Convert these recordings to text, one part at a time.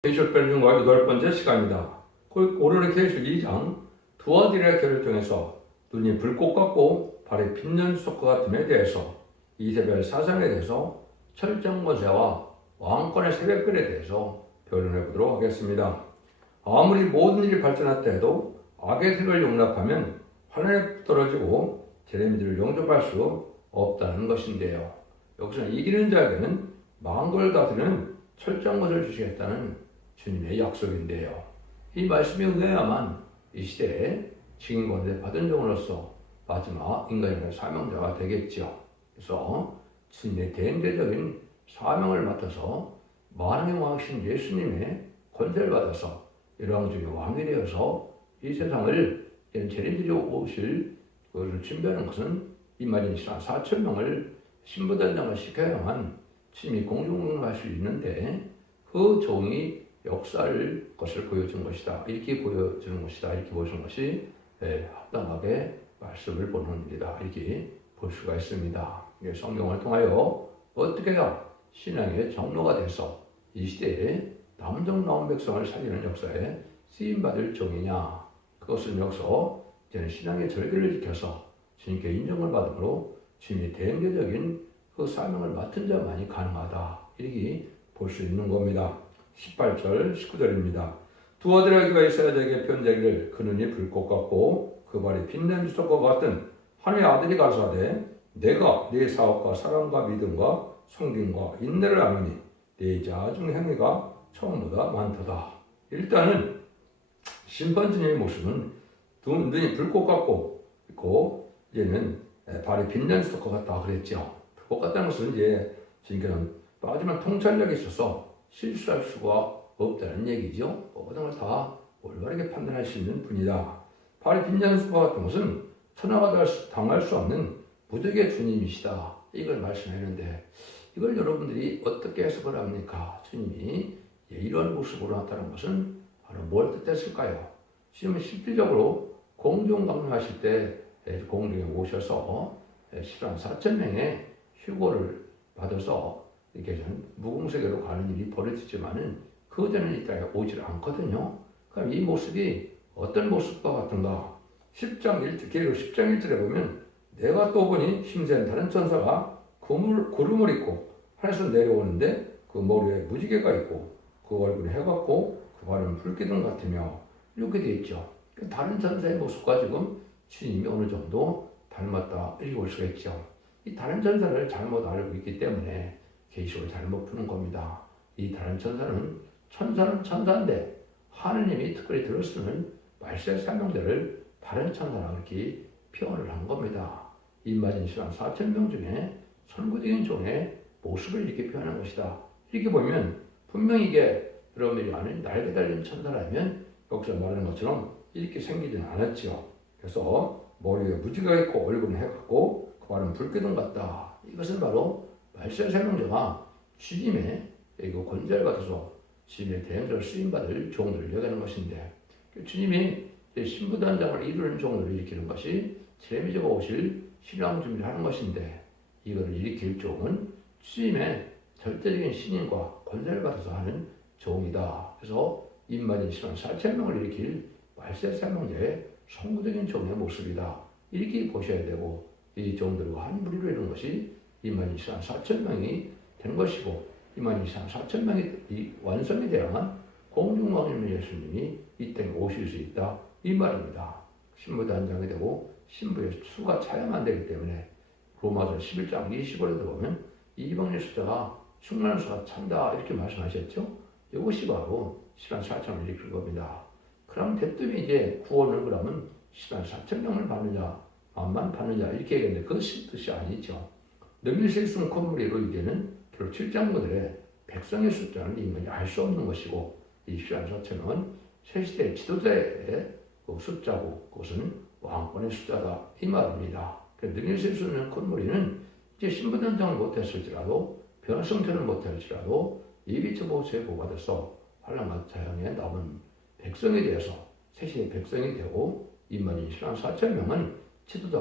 계시록 변증과 8번째 시간입니다. 오늘의 계시록 2장 두 아들의 결을 통해서 눈이 불꽃 같고 발이 빛연수석과 같음에 대해서 이세벨 사상에 대해서 철정거세와 왕권의 새벽별에 대해서 변론해 보도록 하겠습니다. 아무리 모든 일이 발전했다 해도 악의 색을 용납하면 환란에 떨어지고 제레미들을 용접할 수 없다는 것인데요. 여기서 이기는 자에게는 만국을 다스리는 철저한 것을 주시겠다는 주님의 약속인데요. 이 말씀에 의해야만 이 시대에 증인권을 받은 종으로서 마지막 인간의 사명자가 되겠죠. 그래서 주님의 대행제적인 사명을 맡아서 만왕의 왕이신 예수님의 권세를 받아서 열왕 중의 왕이 되어서 이 세상을 제림들이 오실 그것을 준비하는 것은 이만인 4,000명을 신부단장을 시켜야만 주님이 공중할 수 있는데 그 종이 역사를 것을 보여준 것이다. 이렇게 보여주는 것이다. 이렇게 보여주는 것이 합당하게 말씀을 보는 일이다. 이렇게 볼 수가 있습니다. 성경을 통하여 어떻게 해야 신앙의 장로가 돼서 이 시대에 남정 나온 백성을 살리는 역사에 쓰임받을 종이냐. 그것은 여기서 이제는 신앙의 절개를 지켜서 주님께 인정을 받음으로 주님의 대행제적인 그 사명을 맡은 자만이 가능하다. 이렇게 볼 수 있는 겁니다. 18절, 19절입니다. 두 아들의 기가 있어야 자기의 편자기를 그 눈이 불꽃 같고 그 발이 빛낸 주석과 같은 하나님의 아들이 가라사대 내가 네 사업과 사랑과 믿음과 성김과 인내를 아느니 네 자중 행위가 처음보다 많도다. 일단은 심판주님의 모습은 눈이 불꽃 같고 있고 이제는 발이 빛낸 주석과 같다 그랬죠. 불꽃 같다는 것은 이제 지금까지는 빠지만 통찰력이 있어서 실수할 수가 없다는 얘기죠. 모든 걸 다 올바르게 판단할 수 있는 분이다. 발이 빛연수와 같은 것은 천하가 당할 수 없는 무적의 주님이시다. 이걸 말씀했는데 이걸 여러분들이 어떻게 해석을 합니까? 주님이 이런 모습으로 나타난 것은 바로 뭘 뜻했을까요? 주님은 실질적으로 공중 강림하실 때 공중에 오셔서 14,000명의 휴거를 받아서 이렇게 무공세계로 가는 일이 벌어지지만은 그전에는 이 땅에 오질 않거든요. 그럼 이 모습이 어떤 모습과 같은가? 10장 1절, 계시록 10장 1절에 보면 내가 또 보니 힘센 다른 천사가 구름을 입고 하늘에서 내려오는데 그 머리에 무지개가 있고 그 얼굴에 해 같고 그 발은 불기둥 같으며 이렇게 되어 있죠. 다른 천사의 모습과 지금 주님이 어느 정도 닮았다 이렇게 볼 수가 있죠. 이 다른 천사를 잘못 알고 있기 때문에 계시록을 잘못 푸는 겁니다. 이 다른 천사는 천사인데 하느님이 특별히 들어쓰는 말세 사명자를 다른 천사라고 이렇게 표현을 한 겁니다. 인마진 신앙 4,000명 중에 선구적인 종의 모습을 이렇게 표현한 것이다. 이렇게 보면 분명히 이게 여러분들이 아는 날개 달린 천사라면 여기서 말하는 것처럼 이렇게 생기지는 않았죠. 그래서 머리에 무지가 있고 얼굴은 해갖고 그 발은 불기둥 같다. 이것은 바로 말세 사명자가 주님의 권세를 받아서 주님의 대행자로 쓰임받을 종들을 얘기하는 것인데 주님이 신부단장을 이루는 종들을 일으키는 것이 제레미야가 오실 신앙 준비를 하는 것인데 이것을 일으킬 종은 주님의 절대적인 신임과 권세를 받아서 하는 종이다. 그래서 인마진 신앙 4,000명을 일으킬 말세 사명자의 성구적인 종의 모습이다. 이렇게 보셔야 되고 이 종들과 한 무리로 이루는 것이 이만 이상 4,000명이 된 것이고 이만 이상 4,000명이 완성이 되어야만 공중왕님 예수님이 이 땅에 오실 수 있다 이 말입니다. 신부도 한 장이 되고 신부의 수가 차야만 되기 때문에 로마서 11장 25절에도 보면 이방인의 숫자가 충만한 수가 찬다 이렇게 말씀하셨죠. 이것이 바로 14,000을 일으킬 겁니다. 그럼 대뜸이 이제 구원을 그러면 14,000명을 받느냐 만만 받느냐 이렇게 얘기했는데 그것이 뜻이 아니죠. 능력의 있으면 건물이로 이제는 결국 7장부들의 백성의 숫자는 인간이 알 수 없는 것이고 이 14,000명은 새시대 지도자의 그 숫자고 그것은 왕권의 숫자다 이 말입니다. 능력의 있는 건물이는 이제 신부단장을 못했을지라도 변성전을 못할지라도 예비처 보호소에 보호받아서 환란과 자연에 남은 백성에 대해서 새시대 백성이 되고 인만인 14,000명은 지도자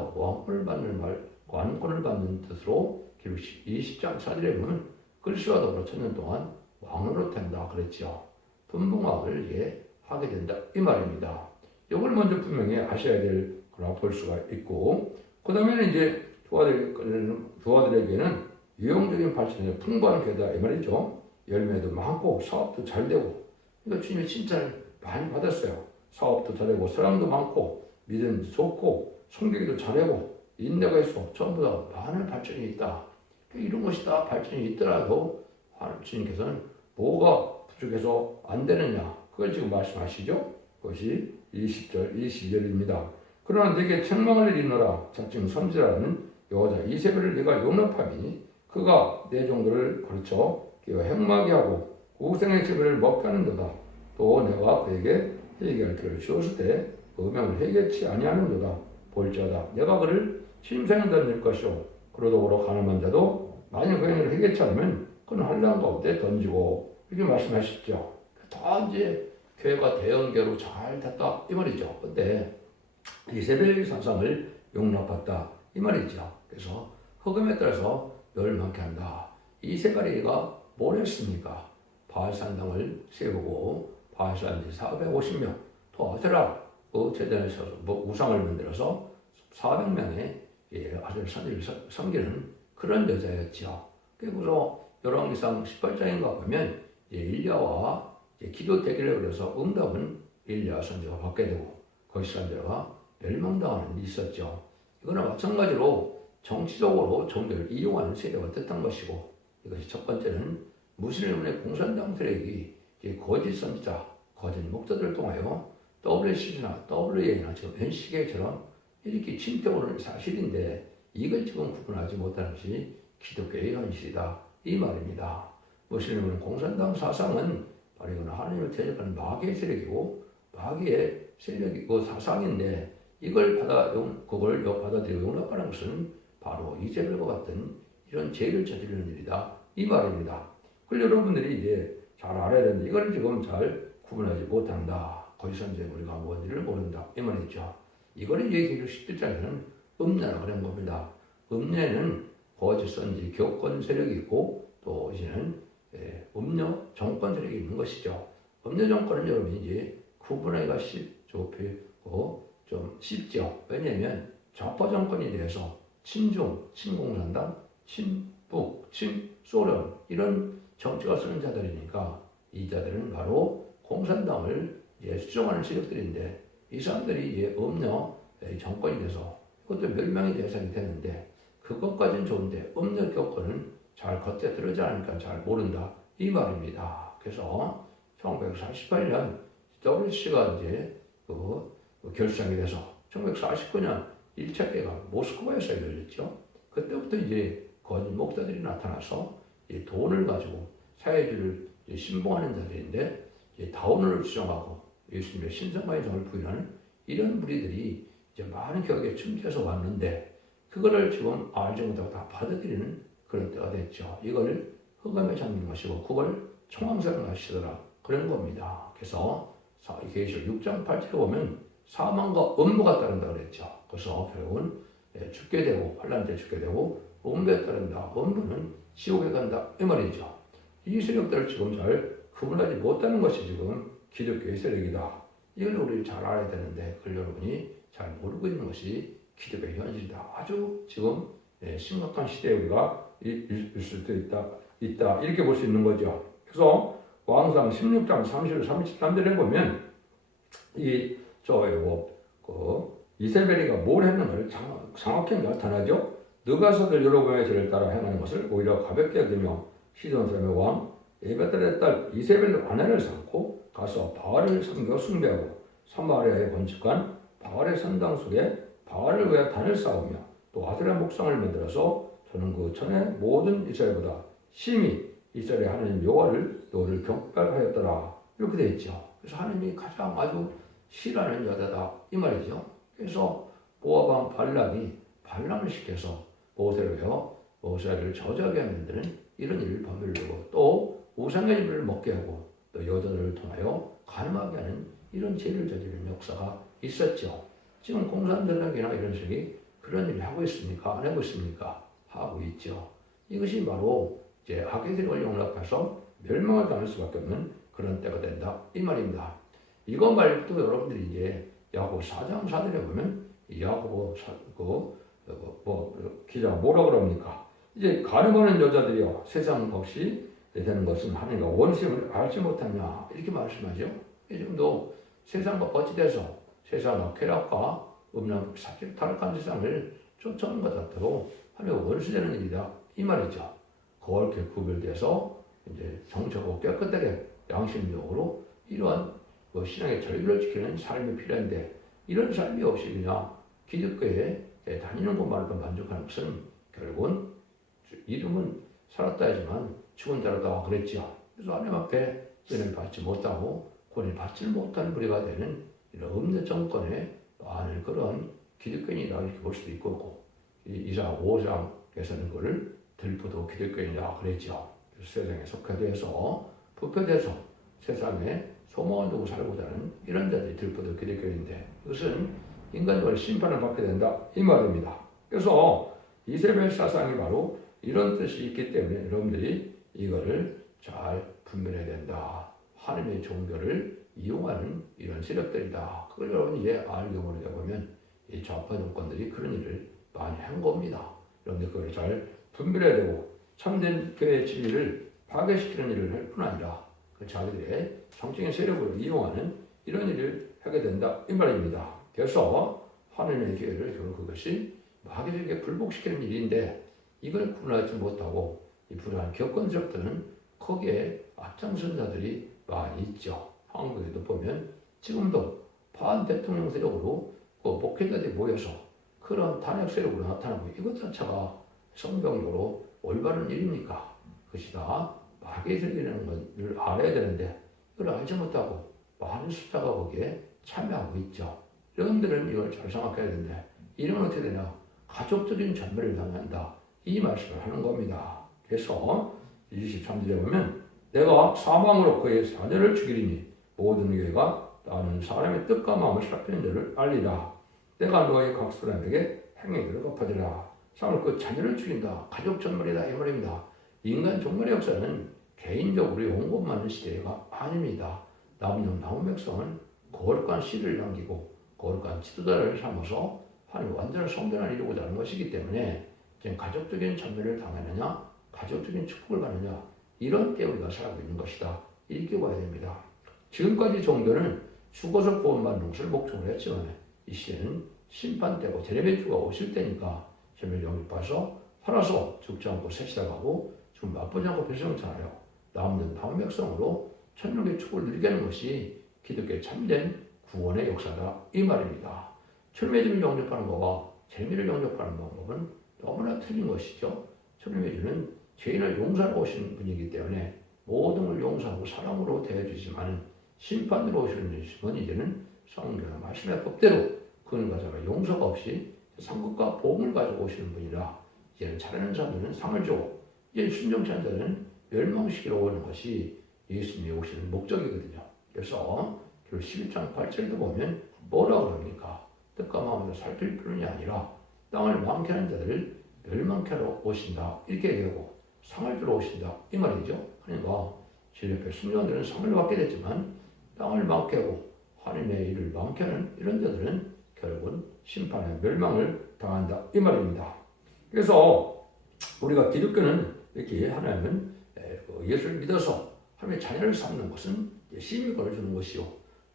왕권을 받는 뜻으로 기록 20장 4절에 보면 글씨와 더불어 1,000년 동안 왕으로 된다 그랬죠. 분봉왕을 하게 된다 이 말입니다. 이걸 먼저 분명히 아셔야 될 거라 볼 수가 있고, 그 다음에는 이제 부하들에게는 유용적인 발전에 풍부한 기회다 이 말이죠. 열매도 많고 사업도 잘 되고, 그러니까 주님의 칭찬을 많이 받았어요. 사업도 잘되고 사랑도 많고 믿음도 좋고 성격도 잘하고 인내가 있어 전부 다 많은 발전이 있다. 이런 것이 다 발전이 있더라도 주님께서는 뭐가 부족해서 안 되느냐, 그걸 지금 말씀하시죠. 그것이 20절, 22절입니다. 그러나 내게 책망을 내리노라. 자칭 선지자라는 여자 이세벨을 내가 용납함이니 그가 내 종들을 거르쳐 행마게 하고 우생의 재물을 먹게 하는도다. 또 내가 그에게 회개할 길을 주었을 때 음행을 회개치 아니하는도다. 볼지어다 내가 그를 심상에 던질 것이요 그러도록 가늠한 자도 만약 그 행위를 회개치 않으면 그는 한란 가운데 던지고, 이렇게 말씀하셨죠. 다 이제 교회가 대형교로 잘 됐다 이 말이죠. 근데 이세벨 사상을 용납했다 이 말이죠. 그래서 흑음에 따라서 멸망케 한다. 이세벨이가 뭘 했습니까? 바알산당을 세우고 바알산지 450명, 또 아세라 제단에 서서 우상을 만들어서 400명의 아세라 선지를 섬기는 그런 여자였죠. 그래서 열왕기상 18장인가 보면 일야와 기도 대기를 그래서 응답은 일야 선지가 받게 되고 거기 선지가 멸망당하는 일이 있었죠. 이거나 마찬가지로 정치적으로 종교를 이용하는 세력을 뜻한 것이고, 이것이 첫 번째는 무슬림의 공산당 세력이 거짓 선지자, 거짓 목사들을 통하여 WCC나 WA나 지금 NCK처럼 이렇게 침투오는 사실인데 이걸 지금 구분하지 못하는 것이 기독교의 현실이다 이 말입니다. 무슬림은 공산당 사상은 바로 이건 하나님을 대적하는 마귀의 세력이고 마귀의 세력이고 사상인데, 이걸 그걸 받아들이고 용납하는 것은 바로 이세벨과 같은 이런 죄를 저지르는 일이다 이 말입니다. 그걸 여러분들이 이제 잘 알아야 되는데 이걸 지금 잘 구분하지 못한다. 거기서 이제 우리가 뭔지를 모른다 이 말이죠. 이거를 얘기해줄 11장에는 음녀라 그런 겁니다. 음녀에는 거짓 선지 교권 세력이 있고 또 이제는 음녀 정권 세력이 있는 것이죠. 음녀 정권은 여러분이 이제 구분하기가 좀 쉽죠. 왜냐하면 좌파 정권에 대해서 친중, 친공산당, 친북, 친소련 이런 정치가 쓰는 자들이니까 이 자들은 바로 공산당을 수정하는 세력들인데, 이 사람들이 음녀 정권이 돼서 그것도 멸망의 대상이 되는데 그것까지는 좋은데 음녀 교권은 잘 겉에 들어오지 않으니까 잘 모른다 이 말입니다. 그래서 1948년 WC가 이제 결성이 돼서 1949년 1차 때가 모스크바에서 열렸죠. 그때부터 이제 거짓 목사들이 나타나서 돈을 가지고 사회주의를 신봉하는 자들인데 다원을 주장하고 예수님의 신성만성을 부인하는 이런 무리들이 이제 많은 격에 침투해서 왔는데 그거를 지금 알지 못하고 다 받아들이는 그런 때가 됐죠. 이걸 흑암에 잠긴 것이고 그걸 총황사를 하시더라 그런 겁니다. 그래서 계시록 6장 8절에 보면 사망과 음부가 따른다 그랬죠. 그래서 결국은 죽게 되고 환난 때 죽게 되고 음부에 따른다. 음부는 지옥에 간다 이 말이죠. 이 세력들을 지금 잘 구분하지 못하는 것이 지금 기독교의 세력이다. 이걸 우리 잘 알아야 되는데 그걸 여러분이 잘 모르고 있는 것이 기독교의 현실이다. 아주 지금 심각한 시대에 우리가 있을 수도 있다 이렇게 볼 수 있는 거죠. 그래서 왕상 16장 30, 33절에 보면 이세벨이가 뭘 했는가를 정확히 나타나죠. 너가서들 여로보암의 죄를 따라 행하는 것을 오히려 가볍게 여기며 시돈 사람의 왕 에베들의 딸 이세벨 아내를 삼고 가서 바알을 섬겨 숭배하고 사마리아에 건축한 바알의 선당 속에 바알을 위해 단을 쌓으며 또 아세라 목상을 만들어서 저는 그 전에 모든 이스라엘보다 심히 이스라엘의 하나님 여호와를 너를 경배하였더라 이렇게 되어 있죠. 그래서 하나님이 가장 아주 싫어하는 여자다 이 말이죠. 그래서 모압 왕 발람을 시켜서 모세를 저주하게 만드는 이런 일을 범하려고 또 우상의 일을 먹게 하고 또 여자들을 통하여 가늠하게 하는 이런 죄를 저지르는 역사가 있었죠. 지금 공산당이나 이런 식이 그런 일을 하고 있습니까? 안 하고 있습니까? 하고 있죠. 이것이 바로 이제 악의 세력을 용납해서 멸망을 당할 수밖에 없는 그런 때가 된다 이 말입니다. 이거 말고도 여러분들이 이제 야고보 4장 4절에 보면 야고보 기자가 뭐라 그럽니까? 이제 가늠하는 여자들이여 세상 없이 되는 것은 하나님과 원수임을 알지 못하냐 이렇게 말씀하죠. 지금도 세상과 어찌돼서 세상과 쾌락과 음란, 사실 타락한 세상을 쫓아오는 것 같아도 하나님과 원수되는 일이다 이 말이죠. 그렇게 구별돼서 이제 정직하고 깨끗하게 양심적으로 이러한 신앙의 절기를 지키는 삶이 필요한데 이런 삶이 없이 그냥 기독교에 다니는 것만으로 만족하는 것은 결국은 이름은 살았다 하지만 죽은 자라다 그랬죠. 그래서 하나님 앞에 은혜를 받지 못하고 구원을 받지 못하는 부류가 되는 이런 음녀 정권의 많은 그런 기독교인이다 이렇게 볼 수도 있고 이사 5장에서는 그걸 들포도 기독교인이다 그랬죠. 세상에 속해돼서 부패돼서 세상에 소망을 두고 살고자 하는 이런 자들이 들포도 기독교인인데 그것은 인간적으로 심판을 받게 된다 이 말입니다. 그래서 이세벨 사상이 바로 이런 뜻이 있기 때문에 여러분들이 이거를 잘 분별해야 된다. 하나님의 종교를 이용하는 이런 세력들이다. 그걸 여러분이 이제 알게 모르게 보면 이 좌파 정권들이 그런 일을 많이 한 겁니다. 그런데 그걸 잘 분별해야 되고 참된 교회의 진리를 파괴시키는 일을 할 뿐 아니라 그 자기들의 정적인 세력을 이용하는 이런 일을 하게 된다 이 말입니다. 그래서 하나님의 교회를 결국 그것이 마귀에게 불복시키는 일인데 이걸 구분하지 못하고 이 불안한 격건적들은 거기에 앞장선 자들이 많이 있죠. 한국에도 보면 지금도 반대통령 세력으로 그 목회자들이 모여서 그런 탄핵 세력으로 나타나고 이것 자체가 성경적으로 올바른 일입니까? 그것이 다 마귀의 세력이라는 것을 알아야 되는데 이걸 알지 못하고 많은 숫자가 거기에 참여하고 있죠. 여러분들은 이걸 잘 생각해야 되는데 이런 어떻게 되냐? 가족적인 전멸을 당한다. 이 말씀을 하는 겁니다. 그래서 23절에 보면 내가 사망으로 그의 자녀를 죽이리니 모든 교회가 나는 사람의 뜻과 마음을 살피는 자를 알리라. 내가 너의 각 사람에게 행위들을 갚아주라. 사람을 그 자녀를 죽인다. 가족 전멸이다. 이 말입니다. 인간 종말의 역사는 개인적으로 용고만한 시대가 아닙니다. 남은 백성은 거룩한 씨를 남기고 거룩한 지도자를 삼아서 하나님 완전한 성전을 이루고자 하는 것이기 때문에 지금 가족적인 전멸을 당하느냐 가족적인 축복을 받느냐 이런 때 우리가 살아가고 있는 것이다. 이렇게 봐야 됩니다. 지금까지 종교는 죽어서 구원받는 것을 목적으로 했지만 이 시대는 심판때고 재림의 주가 오실 때니까 재물 영입해서 살아서 죽지 않고 새시다가고 지금 맛보지 않고 배성차하여 남는 다음 백성으로 천국의 축복을 누리게 하는 것이 기독교의 참된 구원의 역사다 이 말입니다. 철매주를 영접하는 것과 재미를 영접하는 방법은 너무나 틀린 것이죠. 철매주는 죄인을 용서하러 오시는 분이기 때문에 모든 걸 용서하고 사랑으로 대해주지만 심판으로 오시는 분은 이제는 성경의 말씀의 법대로 그는 가져가 용서가 없이 상급과 보험을 가지고 오시는 분이라 이제는 잘하는 사람들은 상을 주고 이제 순종치 않은 자들은 멸망시키러 오는 것이 예수님이 오시는 목적이거든요. 그래서 11장 8절에도 보면 뭐라고 그럽니까? 뜻과 마음으로 살필 뿐이 아니라 땅을 망케 하는 자들을 멸망케 하러 오신다. 이렇게 얘기하고 상을 주러 오신다. 이 말이죠. 그러니까 제 옆에 순종자들은 상을 받게 됐지만 땅을 망케 하고 하나님의 일을 망케 하는 이런 자들은 결국은 심판의 멸망을 당한다. 이 말입니다. 그래서 우리가 기독교는 이렇게 하나님은 예수를 믿어서 하나님의 자녀를 삼는 것은 시민권을 주는 것이요.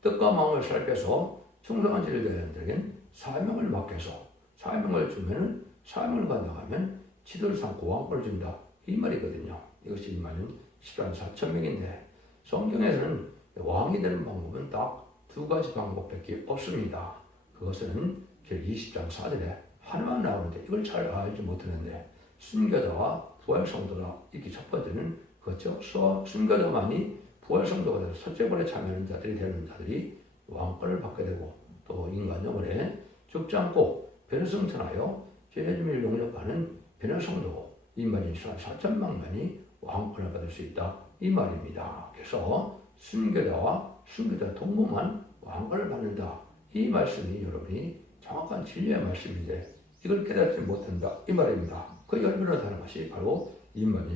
뜻과 마음을 살펴서 충성한 제자들에겐 사명을 맡겨서 사명을 주면은 사명을 감당하면 지도를 삼고 왕권을 준다. 이 말이거든요. 이것이 말은 10만 4천 명인데 성경에서는 왕이 되는 방법은 딱 두 가지 방법밖에 없습니다. 그것은 20장 4절에 하나만 나오는데 이걸 잘 알지 못하는데 순교자와 부활성도다. 이렇게 첫 번째는 그렇죠. 순교자만이 부활성도가 돼서 첫째벌에 참여하는 자들이 되는 자들이 왕권을 받게 되고 또 인간 영혼에 죽지 않고 변화성천하여 죄짐을 용접하는 변화성도고 인간인 4천만만이 왕권을 받을 수 있다. 이 말입니다. 그래서 순교자와 순교자 동무만 왕권을 받는다. 이 말씀이 여러분이 정확한 진리의 말씀인데 이걸 깨닫지 못한다. 이 말입니다. 그 열변을 하는 것이 바로 인간인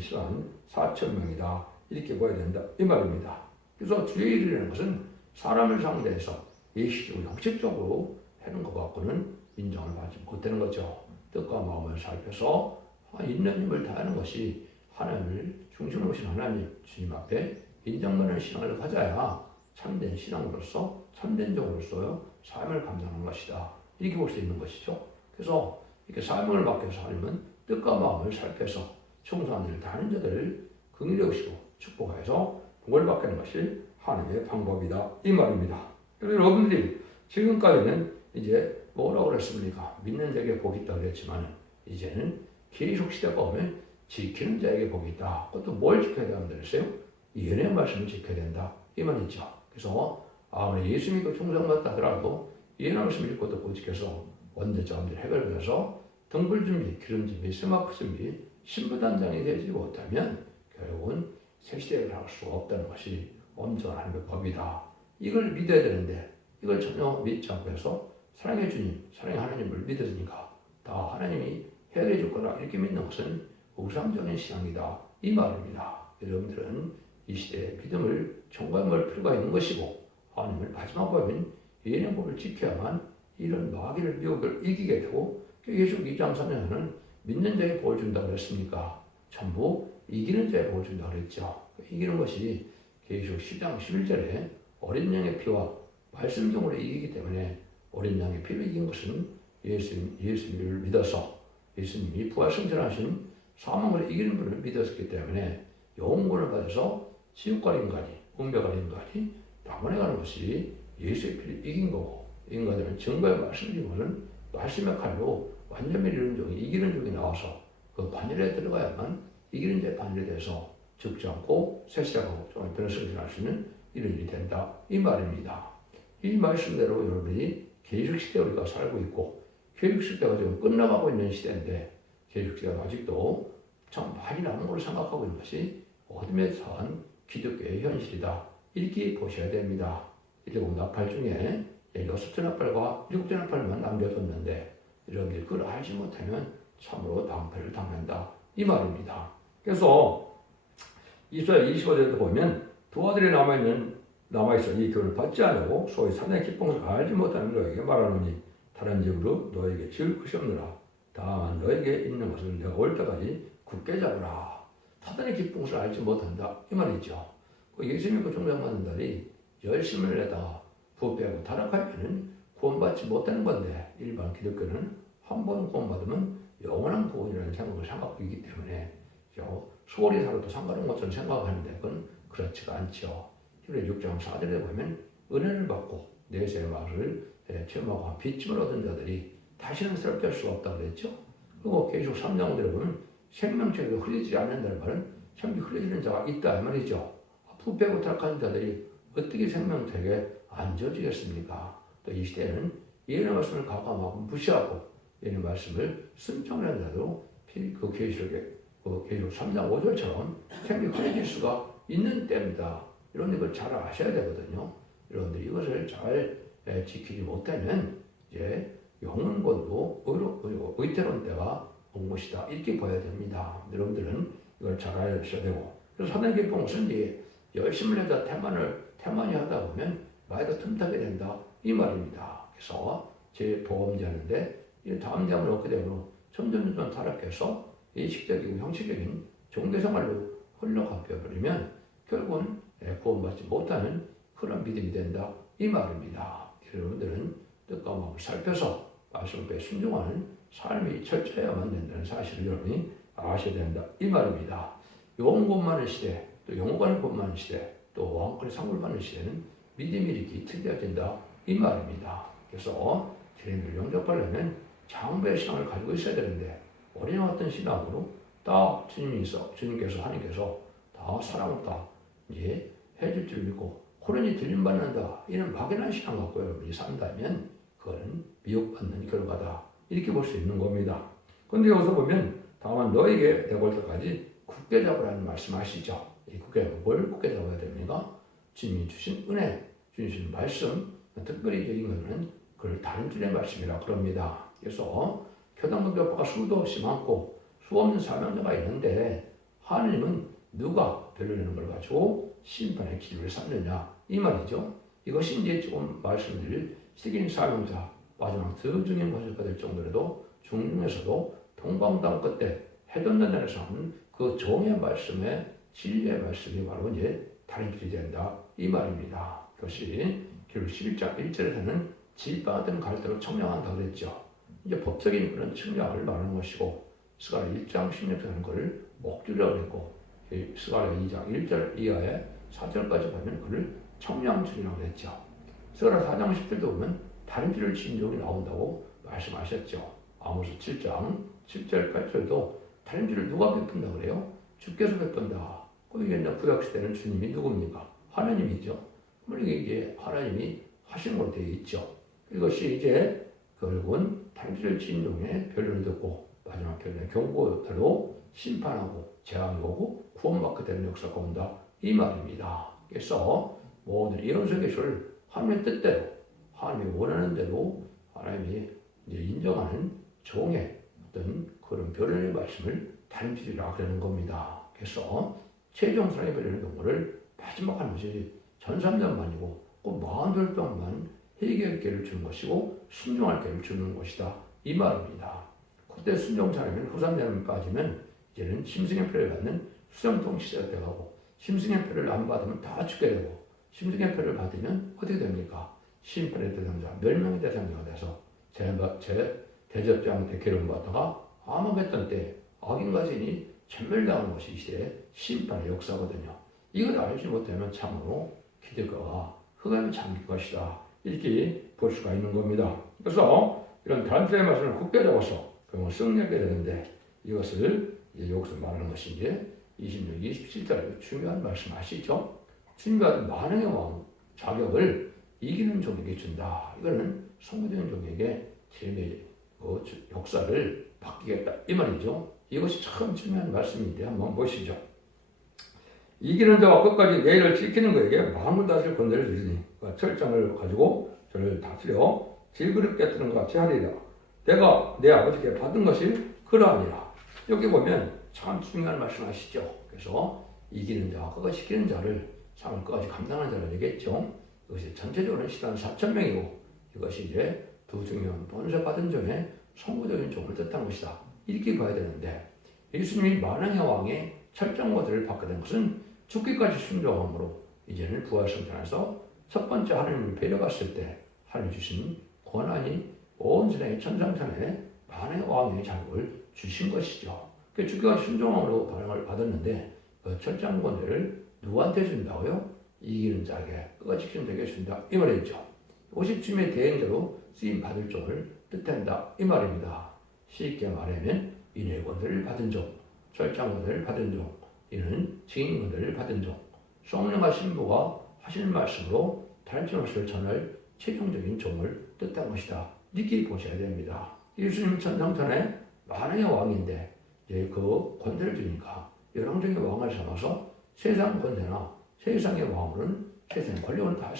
4천 명이다. 이렇게 보아야 된다. 이 말입니다. 그래서 주의 일이라는 것은 사람을 상대해서 예식적으로 형식적으로 하는 것 갖고는 인정을 받지 못하는 거죠. 뜻과 마음을 살펴서 있는 힘을 다하는 것이 하나님을 중심으로 오신 하나님 주님 앞에 인정받는 신앙을 가져야 참된 신앙으로서 참된 종으로서요 삶을 감당하는 것이다. 이렇게 볼 수 있는 것이죠. 그래서 이렇게 사명을 맡겨서 하나님은 뜻과 마음을 살펴서 충성한 일을 다하는 자들을 긍휼히 여기시고 축복하여서 복을 받게 하는 것이 하나님의 방법이다. 이 말입니다. 그래서 여러분들이 지금까지는 이제 뭐라고 그랬습니까? 믿는 자에게 복이 있다고 그랬지만 이제는 계속 시대가 오면 지키는 자에게 복이 있다. 그것도 뭘 지켜야 된다고 그랬어요? 예언의 말씀을 지켜야 된다. 이 말이죠. 그래서 아무리 예수 믿고 충성받다 하더라도 예언의 말씀을 읽고 듣고 지켜서 원죄자들 해결해서 등불 준비, 기름 준비, 세마포 준비, 신부단장이 되지 못하면 결국은 새 시대를 할 수 없다는 것이 엄정한 하나님의 법이다. 이걸 믿어야 되는데 이걸 전혀 믿지 않고 해서 사랑의 주님, 사랑의 하나님을 믿으니까 다 하나님이 해결해 줄 거라 이렇게 믿는 것은 우상적인 신앙이다. 이 말입니다. 여러분들은 이 시대에 믿음을 청구할 필요가 있는 것이고 하나님을 마지막 법인 예언의 법을 지켜야만 이런 마귀를 미혹을 이기게 되고 계속 2장 3장에는 믿는 자에게 복을 준다고 했습니까? 전부 이기는 자에게 복을 준다고 그랬죠. 이기는 것이 계속 10장 11절에 어린 양의 피와 말씀 등으로 이기기 때문에 어린 양의 피로 이긴 것은 예수님을 믿어서 예수님이 부활승천하신 사망을 이기는 분을 믿었기 때문에 영혼을 받아서 지옥갈 인간이, 은배갈 인간이 낙원에 가는 것이 예수의 피를 이긴 거고 인간들은 증거의 말씀이고는 말씀의 칼로 완전히 이루는 종이 이기는 종이 나와서 그 반열에 들어가야만 이기는 자의 반열에 대해서 죽지 않고 새시하고 종의 변을 승진할 수 있는 이런 일이 된다. 이 말입니다. 이 말씀대로 여러분이 계획시대 우리가 살고 있고 계획시대가 지금 끝나가고 있는 시대인데 계획시대가 아직도 참 많이 남은 걸로 생각하고 있는 것이 어둠에 선 기독교의 현실이다. 이렇게 보셔야 됩니다. 일곱 나팔 중에 6째 나팔과 7째 나팔만 남겨뒀는데 여러분들이 그걸 알지 못하면 참으로 낭패를 당한다. 이 말입니다. 그래서 이사야 25절에도 보면 두 아들이 남아있어 이 교훈을 받지 않으고 소위 사냥의 기쁨을 알지 못하는 너에게 말하노니 다른 집으로 너에게 지을 것이 없느라 다만 너에게 있는 것을 내가 올 때까지 굳게 잡으라. 사단의 기쁨을 알지 못한다. 이 말이죠. 예수 믿고 종장받는 자들이 열심을 내다가 부패하고 타락하면은 구원받지 못하는 건데 일반 기독교는 한 번 구원받으면 영원한 구원이라는 생각을 생각하고 있기 때문에 소홀히 살아도 상관없는 것처럼 생각하는데 그건 그렇지가 않죠. 히브리 6장 4절에 보면 은혜를 받고 내세의 말을 체험하고 빚짐을 얻은 자들이 다시는 새롭게 할 수가 없다고 그랬죠. 그리고 계속 3장들에 보면 생명체가 흐려지지 않는다는 말은 생명이 흐려지는 자가 있다 이 말이죠. 부패하고 타락하는 자들이 어떻게 생명체에 앉아지겠습니까? 또 이 시대는 예언의 말씀을 가감하고 무시하고 예언의 말씀을 순종하는 자도 그 계시록 3장 5절처럼 생명이 흐려질 수가 있는 때입니다. 여러분들 이걸 잘 아셔야 되거든요. 여러분들이 이것을 잘 지키지 못하면 이제 영혼권도 의태로운 때가 온 것이다. 이렇게 봐야 됩니다. 여러분들은 이걸 잘 아셔야 되고 그래서 사단의 기쁨은 이제 열심을 내다 태만히 하다 보면 마이가 틈타게 된다. 이 말입니다. 그래서 제 보험자인데 다음 대학을 얻게 되면 점점 타락해서 의식적이고 형식적인 종교생활로 흘러가 버리면 결국은 구원받지 못하는 그런 믿음이 된다. 이 말입니다. 여러분들은 뜻과 마음을 살펴서 말씀에 순종하는 삶이 철저해야만 된다는 사실을 여러분이 아셔야 된다. 이 말입니다. 영혼 많은 시대, 또 영혼관을 많은 시대, 또 왕권의 상을 받는 시대는 믿음이 이렇게 특이해진다. 이 말입니다. 그래서 주님을 영접하려면 장부의 신앙을 가지고 있어야 되는데 어린이 같은 신앙으로 다 주님께서 하나님께서 다 사랑을 다 이제 해줄 줄 믿고 호련히 들림받는다. 이런 막연한 신앙 갖고 여러분이 산다면 그거는 미혹받는 결과다. 이렇게 볼 수 있는 겁니다. 그런데 여기서 보면 다만 너에게 내가 올 때까지 굳게 잡으라는 말씀하시죠. 이 뭘 굳게 잡아야 됩니까? 주님이 주신 은혜, 주신 말씀, 특별히 여긴 것은 그걸 다른 주의 말씀이라 그럽니다. 그래서 교단문교파가 수도 없이 많고 수 없는 사명자가 있는데 하나님은 누가 별로라는 걸 가지고 심판의 기준을 삼느냐 이 말이죠. 이것이 이제 조금 말씀드릴 세계인 사명자 마지막 더 중요한 것을 받을 정도로도 중중에서도 동방당 끝에 해변단에서 하는 그 종의 말씀의 진리의 말씀이 바로 이제 다른 길이 된다 이 말입니다. 그것이 결국 11장 1절에서는 질받은 갈대로 청량한다 그랬죠. 이제 법적인 그런 측량을 말하는 것이고 스가랴 1장 16절 하는 것을 목줄이라고 그랬고 스가랴 2장 1절 이하의 4절까지 보면 그를 청량줄이라고 그랬죠. 스가랴 4장 10절도 보면 다른 줄을 지은 적이 나온다고 말씀하셨죠. 아모스 7장 7절 8절도 다른 줄을 누가 베푼다 그래요? 주께서 베푼다. 그 옛날 구약시대는 주님이 누굽니까? 하나님이죠. 이게 하나님이 하신 걸로 되어 있죠. 이것이 이제 결국은 다른 줄을 지은 종의 변론을 듣고 마지막 결론의 경고대로 심판하고 재앙이 오고 구원받게 되는 역사가 온다 이 말입니다. 그래서 모든 이런 세계를 하나님의 뜻대로 하나님이 원하는 대로 하나님이 이제 인정하는 종의 어떤 그런 변론의 말씀을 다림질이라 그러는 겁니다. 그래서 최종 사랑의 변론의 경고를 마지막 하는 것이 전삼년만이고 꼭 42병만 회개할 기회를 주는 것이고 순종할 기회를 주는 것이다 이 말입니다. 그때 순종차라면 후삼년만 빠지면 이제는 심승의 표를 받는 수정통 시대가 되고 심승의 표를 안 받으면 다 죽게 되고 심승의 표를 받으면 어떻게 됩니까? 심판의 대상자, 멸망의 대상자가 돼서 대접자한테 괴로움받다가 암흑했던 때 악인 가진이 천멸당하는 것이 이 시대의 심판의 역사거든요. 이걸 알지 못하면 참으로 기득가가 흑암에 잠길 것이다 이렇게 볼 수가 있는 겁니다. 그래서 이런 단순의 말씀을 굳게 잡아서 그러면 승리하게 되는데 이것을 여기서 말하는 것이 이제 26, 27절에 중요한 말씀 아시죠? 주님과 만왕의 왕 자격을 이기는 종에게 준다. 이거는 성공적인 종에게 재미의 역사를 바뀌겠다 이 말이죠. 이것이 참 중요한 말씀인데 한번 보시죠. 이기는 자와 끝까지 내일을 지키는 그에게 만물 다스릴 권세를 주시니 그러니까 철장을 가지고 저를 다스려 질그릇 깨뜨는 것 같이 하리라. 내가 내 아버지께 받은 것이 그러하니라. 여기 보면 참 중요한 말씀 아시죠? 그래서 이기는 자와 끝까지 지키는 자를 삶을 끝까지 감당하는 자를 얘기했죠. 이것이 전체적으로 시단 4,000명이고 이것이 이제 두 중요한 본세 받은 종의 성부적인 종을 뜻한 것이다. 이렇게 봐야 되는데 예수님이 만왕의 왕의 철장고들을 받게 된 것은 죽기까지 순종함으로 이제는 부활성전에서 첫 번째 하나님을 배려갔을 때 하나님 주신 권한이 온 세상의 천상천에 만왕의 왕의 자격을 주신 것이죠. 그 죽기까지 순종함으로 발행을 받았는데 그 철장고들을 누구한테 준다고요? 이기는 자에게 끝까지 지키는 자에게 준다 이 말이죠. 50쯤의 대행자로 쓰임 받을 종을 뜻한다 이 말입니다. 쉽게 말하면 인의 권세를 받은 종, 철장 권세를 받은 종, 이는 증인 권세를 받은 종, 성령과 신부가 하시는 말씀으로 다른 말씀을 전할 최종적인 종을 뜻한 것이다. 이렇게 보셔야 됩니다. 예수님은 천상천에 만왕의 왕인데 이제 그 권세를 주니까 열왕적인 왕을 삼아서 세상 권세나 세상의 왕으로는 세상의 권력을 다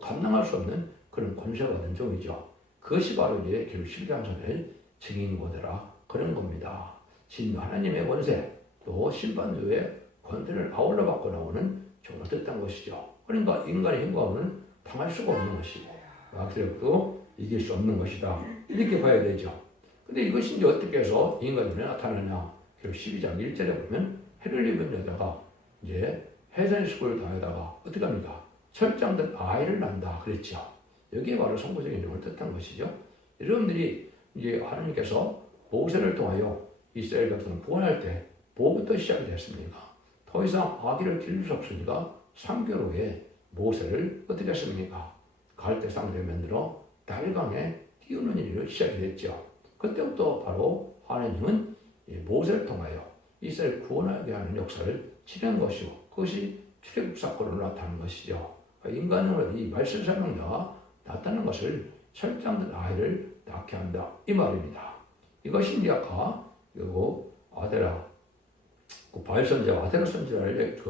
감당할 수 없는 그런 권세가 받은 종이죠. 그것이 바로 이제 결국 11장선의 증인 권세라 그런 겁니다. 진노 하나님의 권세 또 심판주의 권세를 아울러 받고 나오는 종을 뜻한 것이죠. 그러니까 인간의 힘과는 당할 수가 없는 것이고 악세력도 이길 수 없는 것이다. 이렇게 봐야 되죠. 근데 이것이 이제 어떻게 해서 인간에 나타나냐? 결국 12장 1절에 보면 해를 입은 여자가 이제 해산의 수고를 당하다가 어떻게 합니까? 철장된 아이를 낳는다 그랬죠. 여기에 바로 성부적인 종을 뜻한 것이죠. 여러분들이 이제 하나님께서 모세를 통하여 이스라엘 백성을 구원할 때 뭐부터 시작이 됐습니까? 더 이상 아기를 기를 수 없으니까 3개월 후에 모세를 어떻게 했습니까? 갈대 쌍대를 만들어 달강에 띄우는 일이 시작이 됐죠. 그때부터 바로 하나님은 모세를 통하여 이스라엘 구원하게 하는 역사를 진행한 것이고 그것이 출애굽 사건으로 나타나는 것이죠. 인간으로 이 말씀 설명자가 나타나는 것을 철장된 아이를 낳게 한다 이 말입니다. 이것이 이제 아까 아데라 바알 선지자 아데라 선지자를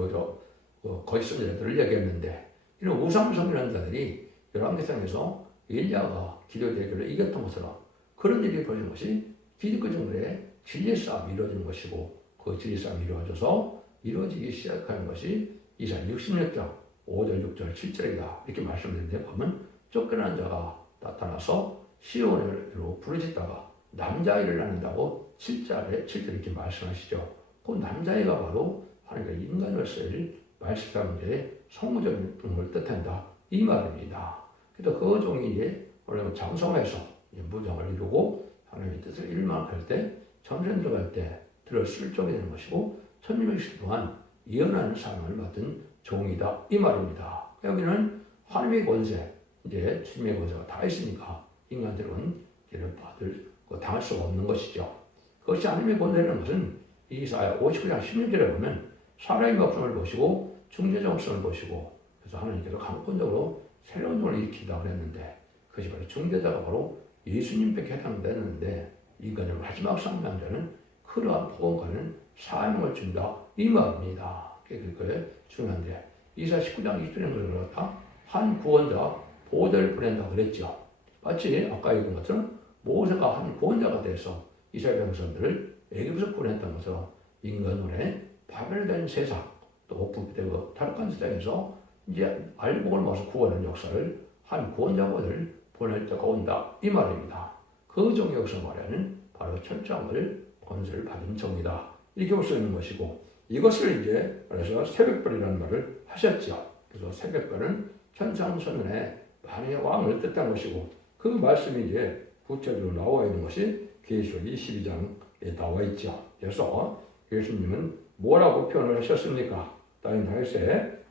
거짓 선지자들을 얘기했는데 이런 우상을 섬기는 자들이 열왕기상에서 엘리야가 기도 대결을 이겼던 것처럼 그런 일이 벌어진 것이 기득권 정도의 진리 싸움이 이루어지는 것이고 그 진리 싸움이 이루어져서 이루어지기 시작하는 것이 이사 66장 5절, 6절, 7절이다. 이렇게 말씀드리는데 보면 쫓겨난 자가 나타나서 시온으로 부르짖다가 남자아이를 낳는다고 7절에 이렇게 말씀하시죠. 그 남자아이가 바로 하나님과 인간을 쓸 말씀자의 성부적인 뜻한다. 이 말입니다. 그래서 그 종이 이제 원래 장성해서 무장을 이루고 하나님의 뜻을 일만할 때 전쟁 들어갈 때 들을 술종이 되는 것이고 1600일 동안 예언하는 사명을 맡은 종이다. 이 말입니다. 여기는 하나님의 권세, 이제 주님의 권세가 다 있으니까 인간들은 이를 당할 수가 없는 것이죠. 그것이 하나님의 권세라는 것은 이사야 59장 16절에 보면 사람의 목숨을 보시고 중재자 목숨을 보시고 그래서 하나님께서 강권적으로 새로운 종을 일으키다 그랬는데 그것이 바로 중재자가 바로 예수님밖에 해당되는데 인간의 마지막 상명자는 그러한 복음과는 사명을 준다. 이 말입니다. 그게 중요한데 이사야 19장 20절에 그걸 갖다 한 구원자 보호자를 보낸다 그랬죠. 마치 아까 읽은 것처럼 모세가 한 구원자가 돼서 이스라엘 백성들을 애굽에서 구원했던 것처럼 인간의 파멸된 세상 또 북대고 타락한 세상에서 이제 알복을 모아서 구원하는 역사를 한 구원자분을 보낼 때가 온다. 이 말입니다. 그 종의 역사 말에는 바로 철저함을 권세를 받은 종이다. 이렇게 볼 수 있는 것이고 이것을 이제 그래서 새벽별이라는 말을 하셨죠. 그래서 새벽별은 천상소년의 만의 왕을 뜻한 것이고 그 말씀이 이제 구체적으로 나와 있는 것이 계시록 22장에 나와 있죠. 그래서 예수님은 뭐라고 표현을 하셨습니까? 다른 다윗의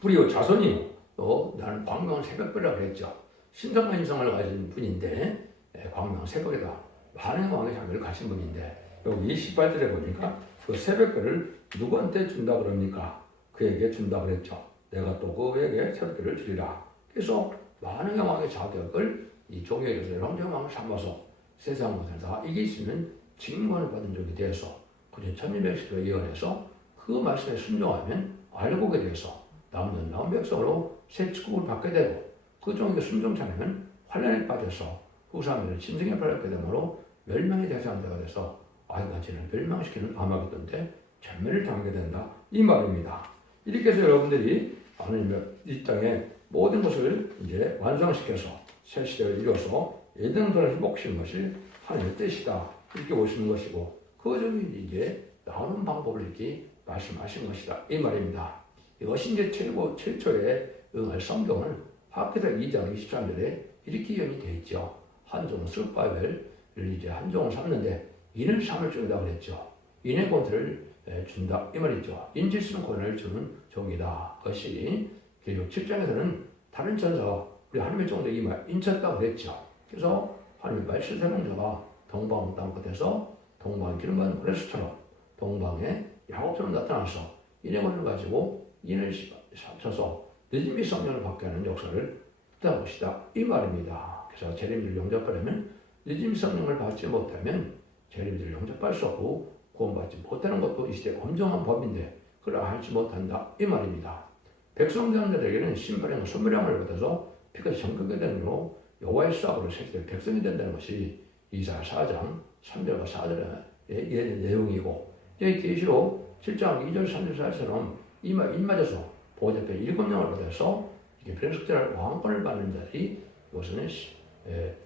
뿌리오 자손이요. 또 나는 광명한 새벽별이라고 했죠. 신성한 인성을 가진 분인데 광명한 새벽이다. 많은 왕의 자격을 가진 분인데 여기 28절에 보니까 그 새벽별을 누구한테 준다 그럽니까? 그에게 준다 그랬죠. 내가 또 그에게 새벽별을 주리라. 그래서 많은 왕의 자격을 이 종에게서 영정왕을 삼아서 세상 것을 다 이길 수 있는 직권을 받은 적이 되어서 그저 1200시로 예언해서 그 말씀에 순종하면 알고게 되어서 남은 백성으로 새 축복을 받게 되고 그 종에게 순종치 않으면 환란에 빠져서 후사들은 짐승에 팔렸게 되므로 멸망의 대상자가 돼서 아이까지는 멸망시키는 아마겟돈때 전멸을 당하게 된다. 이 말입니다. 이렇게 해서 여러분들이 하나님의 이 땅에 모든 것을 이제 완성시켜서 새 시대를 이뤄서 예정들을 회복시키는 것이 하나님의 뜻이다. 이렇게 보시는 것이고 그 점이 이제 나오는 방법을 이렇게 말씀하신 것이다. 이 말입니다. 이것이 이제 최초에 응할 성경은 학계들 2장 23절에 이렇게 예언이 되어 있죠. 한 종은 스룹바벨을 이제 한 종을 삼는데 이는 상을 준다 그랬죠. 인의 권세를 준다 이 말이죠. 인질 쓰는 권한을 주는 종이다. 그것이 계시록 7장에서는 다른 천사가 우리 하나님의 종도 이 말 인쳤다고 그랬죠. 그래서 하나님의 말씀 세명자가 동방 땅 끝에서 동방 기름받은 그레스처럼 동방에 야곱처럼 나타나서 인의 권을 가지고 인을 합쳐서 늦은비 성령을 받게 하는 역사를 뜻한 것이다. 이 말입니다. 그래서 재림주를 영접하려면 늦은비 성령을 받지 못하면 재림주를 영접할 수 없고 구원받지 못하는 것도 이 시대의 엄정한 법인데 그걸 알지 못한다. 이 말입니다. 백성들에게는 신발과 소멸함을 받아서 피까지 정결게 되는 이로 여호와의 수학으로 새기될 백성이 된다는 것이 이사야 4장 3절과 4절의 내용이고 여기 계시록 7장 2절 3절 4절처럼 입맞아서 보호자께 7명을 받아서 이게 변석자를 왕권을 받는 자들이 이것은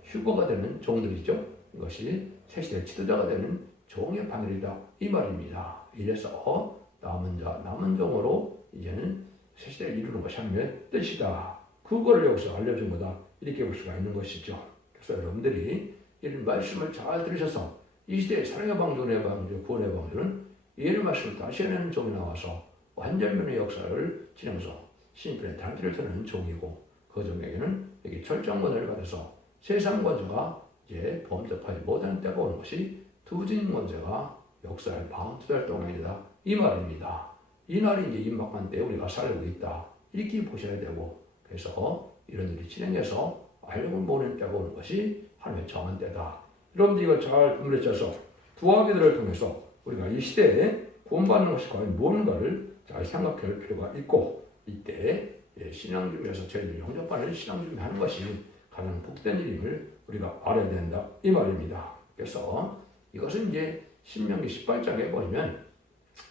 휴거가 되는 종들이죠. 이것이 새시대 지도자가 되는 종의 판결이다. 이 말입니다. 이래서 남은 종으로 이제는 새시대를 이루는 것이 하나님의 뜻이다. 그거를 여기서 알려준 거다. 이렇게 볼 수가 있는 것이죠. 그래서 여러분들이 이런 말씀을 잘 들으셔서 이 시대의 사랑의 방주의 방주, 구원의 방주는 이런 말씀을 다시 해내는 종이 나와서 완전면의 역사를 지내면서 신편의 단지를 드는 종이고 그 종에게는 여기 철저권을 받아서 세상 권세가 이제 범접하지 못하는 때가 오는 것이 두진 권세가 역사의 42달 동안이다. 이 말입니다. 이 날이 이제 임박한 때 우리가 살고 있다. 이렇게 보셔야 되고 그래서 이런 일이 진행해서 알고 모르는 때가 오는 것이 하나님의 정한 때다. 여러분들 이걸 잘 분별해서 두아기들을 통해서 우리가 이 시대에 구원받는 것이 과연 무언가를 잘 생각할 필요가 있고 이때 신앙 준비에서 저희들 영접하는 신앙 준비하는 것이 가장 복된 일임을 우리가 알아야 된다. 이 말입니다. 그래서 이것은 이제 신명기 18장에 보시면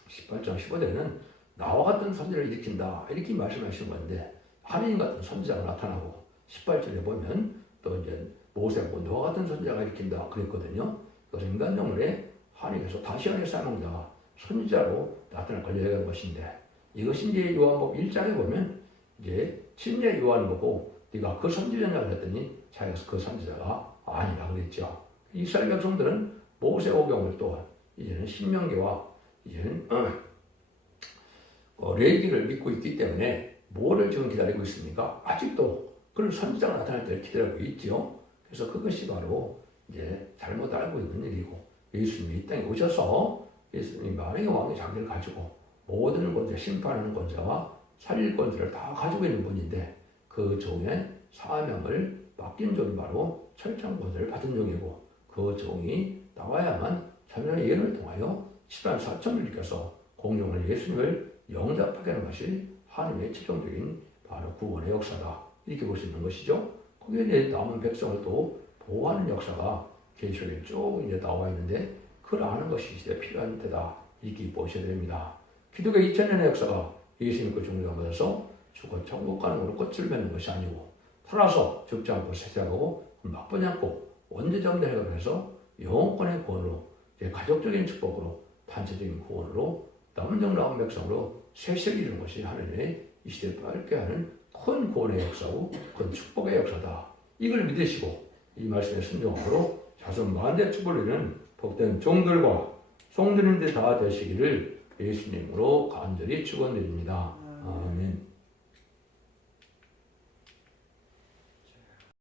18장 15절에는 나와 같은 선지자를 일으킨다 이렇게 말씀하시는 건데 하느님 같은 선지자가 나타나고 18절에 보면 또 이제 모세하고 노아 같은 선지자가 일으킨다 그랬거든요. 그래서 인간정물에 하느님께서 다시 하나의 사명자가 선지자로 나타날 걸려야 하는 것인데 이것이 이제 요한복음 1장에 보면 이제 친례 요한을 보고 네가 그 선지자냐 그랬더니 자기가 그 선지자가 아니라 그랬죠. 이스라엘 백성들은 모세오경을 또 이제는 신명기와 이제는 레위기를 믿고 있기 때문에 뭐를 지금 기다리고 있습니까? 아직도 그런 선지자가 나타날 때를 기다리고 있죠. 그래서 그것이 바로 이제 잘못 알고 있는 일이고 예수님이 이 땅에 오셔서 예수님이 만왕의 왕의 자기를 가지고 모든 권세, 심판하는 권세와 살릴 권세를 다 가지고 있는 분인데 그 종의 사명을 맡긴 종이 바로 철저한 권세를 받은 종이고 그 종이 나와야만 천연의 예언을 통하여 7만 4천을 일으켜서 공중을 예수님을 영접하게 하는 것이 하나님의 최종적인 바로 구원의 역사다. 이렇게 볼 수 있는 것이죠. 거기에 이제 남은 백성을 또 보호하는 역사가 계시록에 쭉 이제 나와 있는데 그걸 아는 것이 이제 필요한 때다. 이렇게 보셔야 됩니다. 기독교 2000년의 역사가 예수님 그 종류가 맞아서 죽어 천국 가는 걸로 끝을 맺는 것이 아니고 살아서 죽지 않고 세세하고 맛보지 않고 원죄정대회를 해서 영혼권의 구원으로 가족적인 축복으로 단체적인 구원으로 남은 정라운 백성으로 세세를 이루는 것이 하나님의 이 시대에 밝게 하는 큰 구원의 역사고 큰 축복의 역사다. 이걸 믿으시고 이 말씀에 순종함으로 자손 만대 축복을 이루는 복된 종들과 성도님들 다 되시기를 예수님으로 간절히 축원드립니다. 아멘.